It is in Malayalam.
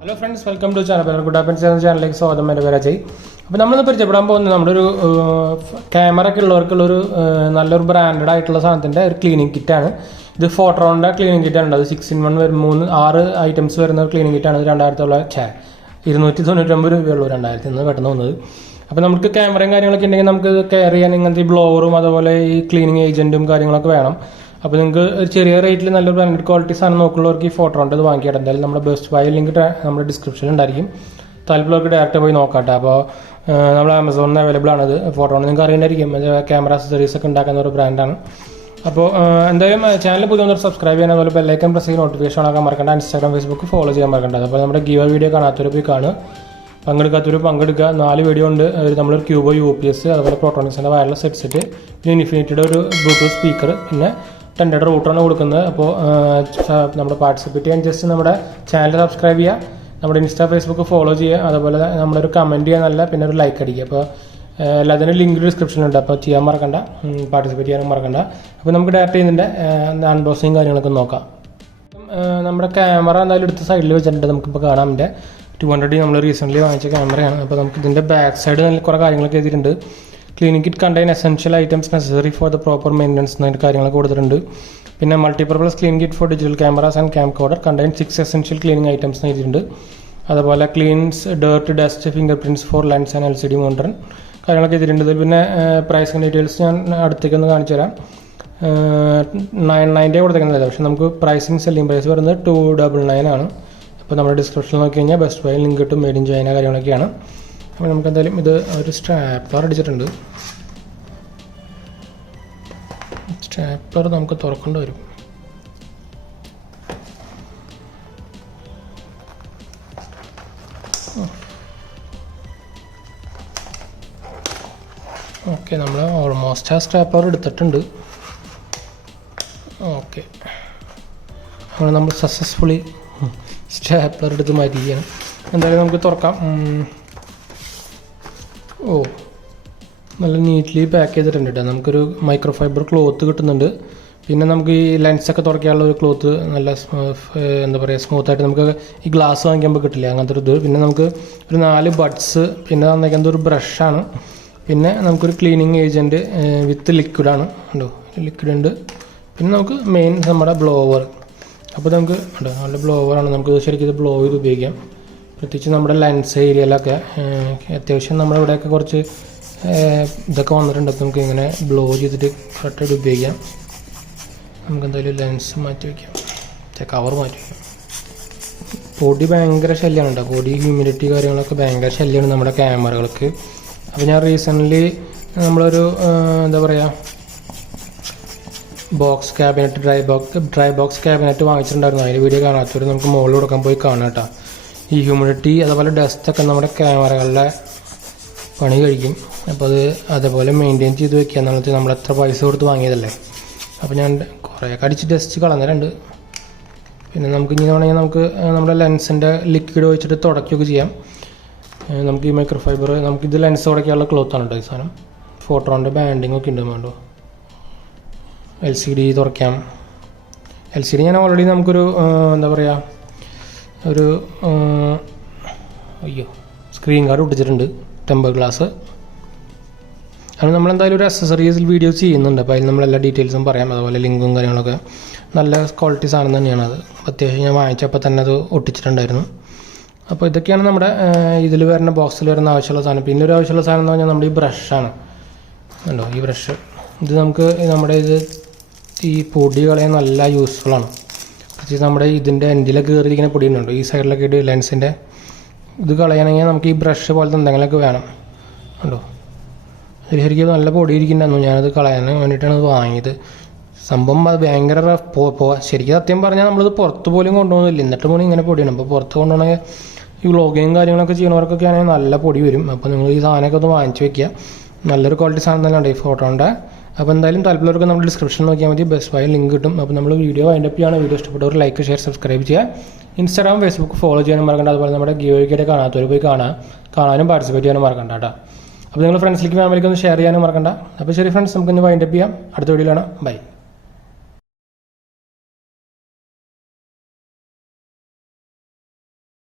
Hello friends, welcome to channel. goodhappenshereajay ചാനലിലേക്ക് സ്വാഗതം. എൻ്റെ പേര് അജയ്. അപ്പോൾ നമ്മളിന്ന് പരിചയപ്പെടാൻ പോകുന്നത് നമ്മുടെ ഒരു ക്യാമറ ഒക്കെ ഉള്ളവർക്കുള്ളൊരു നല്ലൊരു ബ്രാൻഡഡ് ആയിട്ടുള്ള സാധനത്തിൻ്റെ ഒരു ക്ലീനിങ് കിറ്റാണ്. ഇത് ഫോട്ടോണിൻ്റെ ക്ലീനിങ് കിറ്റാണ്. അത് 6-in-1 വരും, 6 ഐറ്റംസ് വരുന്ന ക്ലീനിങ് കിറ്റാണ്. ഇത് 299 രൂപയുള്ളൂ, 2000 പെട്ടെന്ന് വന്നത്. അപ്പോൾ നമുക്ക് ക്യാമറയും കാര്യങ്ങളൊക്കെ ഉണ്ടെങ്കിൽ നമുക്ക് കെയർ ചെയ്യാൻ ഇങ്ങനത്തെ ഈ ബ്ലോവറും അതുപോലെ ഈ ക്ലീനിങ് ഏജൻറ്റും കാര്യങ്ങളൊക്കെ വേണം. അപ്പോൾ നിങ്ങൾക്ക് ഒരു ചെറിയ റേറ്റിൽ നല്ലൊരു ബ്രാൻഡഡ് ക്വാളിറ്റി സാധനം നോക്കുള്ളവർക്ക് ഈ ഫോട്ടോണിൻ്റെ ഇത് വാങ്ങിയിട്ട് എന്തായാലും നമ്മുടെ ബെസ്റ്റ് ബൈ ലിങ്ക് നമ്മുടെ ഡിസ്ക്രിപ്ഷനിൽ ഉണ്ടായിരിക്കും. താല്പര്യമുള്ളവർക്ക് ഡയറക്റ്റ് പോയി നോക്കാട്ടെ. അപ്പോൾ നമ്മൾ ആമസോണിൽ അവൈലബിൾ ആണത്. ഫോട്ടോൺ നിങ്ങൾക്ക് അറിയാനായിരിക്കും, ക്യാമറ അക്സസറീസ് ഒക്കെ ഉണ്ടാക്കുന്ന ഒരു ബ്രാൻഡാണ്. അപ്പോൾ എന്തായാലും ചാനൽ പുതിയ സബ്സ്ക്രൈബ് ചെയ്യാൻ, അതുപോലെ ബെല്ലൈക്കൺ പ്രസ് ചെയ്ത് നോട്ടിഫിക്കേഷൻ ആക്കാൻ മറക്കണ്ട. ഇൻസ്റ്റാഗ്രാം, ഫേസ്ബുക്ക് ഫോളോ ചെയ്യാൻ മറക്കണ്ട. അപ്പോൾ നമ്മുടെ ഗീവ് വീഡിയോ കാണാത്തൊരു പോയി കാണുക, പങ്കെടുക്കാത്തൊരു പങ്കെടുക്കുക. 4 വീഡിയോ ഉണ്ട്. നമ്മളൊരു ക്യൂബോ UPS, അതുപോലെ പ്രോട്ടോണിക്സിൻ്റെ വയർലെസ് ഹെഡ്സെറ്റ്, പിന്നെ ഇൻഫിനിറ്റിയുടെ ഒരു ബ്ലൂടൂത്ത് സ്പീക്കർ, പിന്നെ 10 റൂട്ടറാണ് കൊടുക്കുന്നത്. അപ്പോൾ നമ്മൾ പാർട്ടിസിപ്പേറ്റ് ചെയ്യാൻ ജസ്റ്റ് നമ്മുടെ ചാനൽ സബ്സ്ക്രൈബ് ചെയ്യുക, നമ്മുടെ ഇൻസ്റ്റാ ഫേസ്ബുക്ക് ഫോളോ ചെയ്യുക, അതുപോലെ നമ്മളൊരു കമൻറ്റ് ചെയ്യാനല്ല, പിന്നെ ഒരു ലൈക്ക് അടിക്കുക. അപ്പോൾ എല്ലാത്തിനും ലിങ്ക് ഡിസ്ക്രിപ്ഷനിലുണ്ട്. അപ്പോൾ ചെയ്യാൻ മറക്കണ്ട, പാർട്ടിസിപ്പേറ്റ് ചെയ്യാനും മറക്കണ്ട. അപ്പോൾ നമുക്ക് ഡയറക്റ്റ് ഇതിൻ്റെ അൺബോക്സിങ് കാര്യങ്ങളൊക്കെ നോക്കാം. നമ്മുടെ ക്യാമറ എന്തായാലും എടുത്ത് സൈഡിൽ വെച്ചിട്ടുണ്ട്. നമുക്കിപ്പോൾ കാണാം, എൻ്റെ 200D നമ്മൾ റീസെൻ്റ്ലി വാങ്ങിച്ച ക്യാമറയാണ്. അപ്പോൾ നമുക്ക് ഇതിൻ്റെ ബാക്ക് സൈഡ് നല്ല കുറേ കാര്യങ്ങളൊക്കെ എഴുതിയിട്ടുണ്ട്. Cleaning kit contain essential items necessary for the proper maintenance എന്നതിൻ്റെ കാര്യങ്ങളൊക്കെ കൊടുത്തിട്ടുണ്ട്. പിന്നെ multipurpose clean kit for digital cameras and camcorder contain 6 essential cleaning items എഴുതിയിട്ടുണ്ട്. അതുപോലെ cleans dirt, dust, finger prints for lens and LCD monitor കാര്യങ്ങളൊക്കെ എഴുതിയിട്ടുണ്ട്. പിന്നെ പ്രൈസിങ് ഡീറ്റെയിൽസ് ഞാൻ അടുത്തേക്കൊന്ന് കാണിച്ചു തരാം. 990 കൊടുത്തേക്കുന്നത്, പക്ഷേ നമുക്ക് പ്രൈസിങ് സെല്ലിംഗ് പ്രൈസ് വരുന്നത് 299 ആണ്. അപ്പോൾ നമ്മുടെ ഡിസ്ക്രിപ്ഷനിൽ നോക്കി കഴിഞ്ഞാൽ ബെസ്റ്റ് ബൈ ലിങ്ക് കിട്ടും, മെയ്ഡ് ഇൻ ചൈന കാര്യങ്ങളൊക്കെയാണ്. അപ്പോൾ നമുക്ക് എന്തായാലും ഇത് ഒരു സ്റ്റാപ്ലർ അടിച്ചിട്ടുണ്ട്. സ്റ്റാപ്ലർ നമുക്ക് തുറക്കേണ്ടി വരും. ഓക്കെ, നമ്മൾ ഓൾമോസ്റ്റ് ആ സ്റ്റാപ്ലർ എടുത്തിട്ടുണ്ട്. ഓക്കെ, അങ്ങനെ നമ്മൾ സക്സസ്ഫുള്ളി സ്റ്റാപ്ലർ എടുത്ത് മാറ്റിയിരിക്കുകയാണ്. എന്തായാലും നമുക്ക് തുറക്കാം. നല്ല നീറ്റ്ലി പാക്ക് ചെയ്തിട്ടുണ്ട് കേട്ടോ. നമുക്കൊരു മൈക്രോ ഫൈബർ ക്ലോത്ത് കിട്ടുന്നുണ്ട്. പിന്നെ നമുക്ക് ഈ ലെൻസൊക്കെ തുറക്കാനുള്ള ഒരു ക്ലോത്ത് നല്ല എന്താ പറയുക സ്മൂത്തായിട്ട് നമുക്ക് ഈ ഗ്ലാസ് വാങ്ങിക്കുമ്പോൾ കിട്ടില്ല, അങ്ങനത്തെ ഒരു ഇത്. പിന്നെ നമുക്ക് ഒരു 4 ബഡ്സ്, പിന്നെ തന്നേക്കുന്നത് ഒരു ബ്രഷാണ്. പിന്നെ നമുക്കൊരു ക്ലീനിങ് ഏജൻറ്റ് വിത്ത് ലിക്വിഡാണ്, ഉണ്ടോ, ലിക്വിഡ് ഉണ്ട്. പിന്നെ നമുക്ക് മെയിൻ നമ്മുടെ ബ്ലോവർ. അപ്പോൾ നമുക്ക് ഉണ്ടോ നല്ല ബ്ലോവറാണ്. നമുക്ക് ശരിക്കും ഇത് ബ്ലോ ചെയ്ത് ഉപയോഗിക്കാം. പ്രത്യേകിച്ച് നമ്മുടെ ലെൻസ് ഏരിയയിലൊക്കെ അത്യാവശ്യം നമ്മുടെ ഇവിടെയൊക്കെ കുറച്ച് ഇതൊക്കെ വന്നിട്ടുണ്ട്. അപ്പോൾ നമുക്ക് ഇങ്ങനെ ബ്ലോ ചെയ്തിട്ട് കറക്റ്റായിട്ട് ഉപയോഗിക്കാം. നമുക്ക് എന്തായാലും ലെൻസ് മാറ്റി വയ്ക്കാം, കവർ മാറ്റി വയ്ക്കാം. പൊടി ഭയങ്കര ശല്യമാണ് കേട്ടോ. പൊടി, ഹ്യൂമിഡിറ്റി കാര്യങ്ങളൊക്കെ ഭയങ്കര ശല്യമാണ് നമ്മുടെ ക്യാമറകൾക്ക്. അപ്പോൾ ഞാൻ റീസെൻ്റ്ലി നമ്മളൊരു എന്താ പറയുക box cabinet, dry box cabinet വാങ്ങിച്ചിട്ടുണ്ടായിരുന്നു. അതിൻ്റെ വീഡിയോ കാണാത്തവർ നമുക്ക് മുകളിൽ കൊടുക്കാൻ പോയി കാണാം കേട്ടോ. ഈ ഹ്യൂമിഡിറ്റി അതുപോലെ ഡസ്റ്റൊക്കെ നമ്മുടെ ക്യാമറകളുടെ പണി കഴിക്കും. അപ്പോൾ അതേപോലെ മെയിൻറ്റെയിൻ ചെയ്ത് വെക്കുക എന്നുള്ളത് നമ്മൾ എത്ര പൈസ കൊടുത്ത് വാങ്ങിയതല്ലേ. അപ്പോൾ ഞാൻ കുറേയൊക്കെ അടിച്ച് ഡസ്റ്റ് കളഞ്ഞിട്ടുണ്ട്. പിന്നെ നമുക്ക് ഇനി വേണമെങ്കിൽ നമുക്ക് നമ്മുടെ ലെൻസിൻ്റെ ലിക്വിഡ് ഒഴിച്ചിട്ട് തുടയ്ക്കുകയൊക്കെ ചെയ്യാം. നമുക്ക് ഈ മൈക്രോ ഫൈബർ, നമുക്കിത് ലെൻസ് തുടയ്ക്കാനുള്ള ക്ലോത്താണ് കേട്ടോ ഈ സാധനം. ഫോട്ടോണിൻ്റെ ബാൻഡിങ് ഒക്കെ ഉണ്ട്, വേണ്ടോ. LCD തുറയ്ക്കാം. LCD ഞാൻ ഓൾറെഡി നമുക്കൊരു എന്താ പറയുക ഒരു സ്ക്രീൻ ഗാർഡ് ഒട്ടിച്ചിട്ടുണ്ട്, ടെമ്പർ ഗ്ലാസ്. അത് നമ്മളെന്തായാലും ഒരു അക്സസറീസിൽ വീഡിയോസ് ചെയ്യുന്നുണ്ട്. അപ്പോൾ അതിൽ നമ്മളെല്ലാ ഡീറ്റെയിൽസും പറയാം, അതുപോലെ ലിങ്കും കാര്യങ്ങളൊക്കെ. നല്ല ക്വാളിറ്റി സാധനം തന്നെയാണ് അത്. അത്യാവശ്യം ഞാൻ വാങ്ങിച്ചപ്പോൾ തന്നെ അത് ഒട്ടിച്ചിട്ടുണ്ടായിരുന്നു. അപ്പോൾ ഇതൊക്കെയാണ് നമ്മുടെ ഇതിൽ വരുന്ന ബോക്സിൽ വരുന്ന ആവശ്യമുള്ള സാധനം. പിന്നെ ഒരു ആവശ്യമുള്ള സാധനം എന്ന് പറഞ്ഞാൽ നമ്മുടെ ഈ ബ്രഷാണ്, ഉണ്ടോ ഈ ബ്രഷ്. ഇത് നമുക്ക് നമ്മുടെ ഈ പൊടി കളയാൻ നല്ല യൂസ്ഫുള്ളാണ്. പ്രത്യേകിച്ച് നമ്മുടെ ഇതിൻ്റെ എൻഡിലൊക്കെ കയറിയിരിക്കുന്ന പൊടിയുണ്ട്, ഈ സൈഡിലൊക്കെ ഇട്ട് ലെൻസിൻ്റെ ഇത് കളയണമെങ്കിൽ നമുക്ക് ഈ ബ്രഷ് പോലത്തെ എന്തെങ്കിലുമൊക്കെ വേണം, ഉണ്ടോ. ശരിക്കും നല്ല പൊടി ഇരിക്കുന്നുണ്ടായിരുന്നു. ഞാനത് കളയാൻ വേണ്ടിയിട്ടാണ് ഇത് വാങ്ങിയത്. സംഭവം അത് ഭയങ്കര ശരിക്കും സത്യം പറഞ്ഞാൽ നമ്മളിത് പുറത്ത് പോലും കൊണ്ടുപോകുന്നില്ല, എന്നിട്ട് പോലും ഇങ്ങനെ പൊടിയാണ്. അപ്പോൾ പുറത്ത് കൊണ്ടുപോകണമെങ്കിൽ ഈ വ്ളോഗിങ് കാര്യങ്ങളൊക്കെ ചെയ്യുന്നവർക്കൊക്കെ ആണെങ്കിൽ നല്ല പൊടി വരും. അപ്പോൾ നിങ്ങൾ ഈ സാധനമൊക്കെ ഒന്ന് വാങ്ങിച്ച് വെക്കുക. നല്ലൊരു ക്വാളിറ്റി സാധനം തന്നെയുണ്ട് ഈ ഫോട്ടോൻ്റെ. അപ്പോൾ എന്തായാലും താല്പര്യമുള്ളവർക്ക് നമ്മുടെ ഡിസ്ക്രിപ്ഷൻ നോക്കിയാൽ മതി, ബെസ്റ്റ് ബൈ ലിങ്ക് കിട്ടും. അപ്പോൾ നമ്മൾ വീഡിയോ വൈൻഡപ്പ് ചെയ്യാണ്. വീഡിയോ ഇഷ്ടപ്പെട്ടവർ ലൈക്ക്, ഷെയർ, സബ്സ്ക്രൈബ് ചെയ്യുക. ഇൻസ്റ്റാഗ്രാം, ഫേസ്ബുക്ക് ഫോളോ ചെയ്യാനും മറക്കണ്ട. അതുപോലെ നമ്മുടെ ഗീവൊക്കെ കാണാത്തവർ പോയി കാണാനും പാർട്ടിസിപ്പേറ്റ് ചെയ്യാനും മറക്കണ്ട കേട്ടോ. അപ്പോൾ നിങ്ങൾ ഫ്രണ്ട്സിലേക്ക് ഫാമിലിക്ക് ഒന്ന് ഷെയർ ചെയ്യാനും മറക്കണ്ട. അപ്പോൾ ശരി ഫ്രണ്ട്സ്, നമുക്കൊന്ന് വൈൻഡപ്പ് ചെയ്യാം. അടുത്ത വീഡിയോയിലാണ്. ബൈ.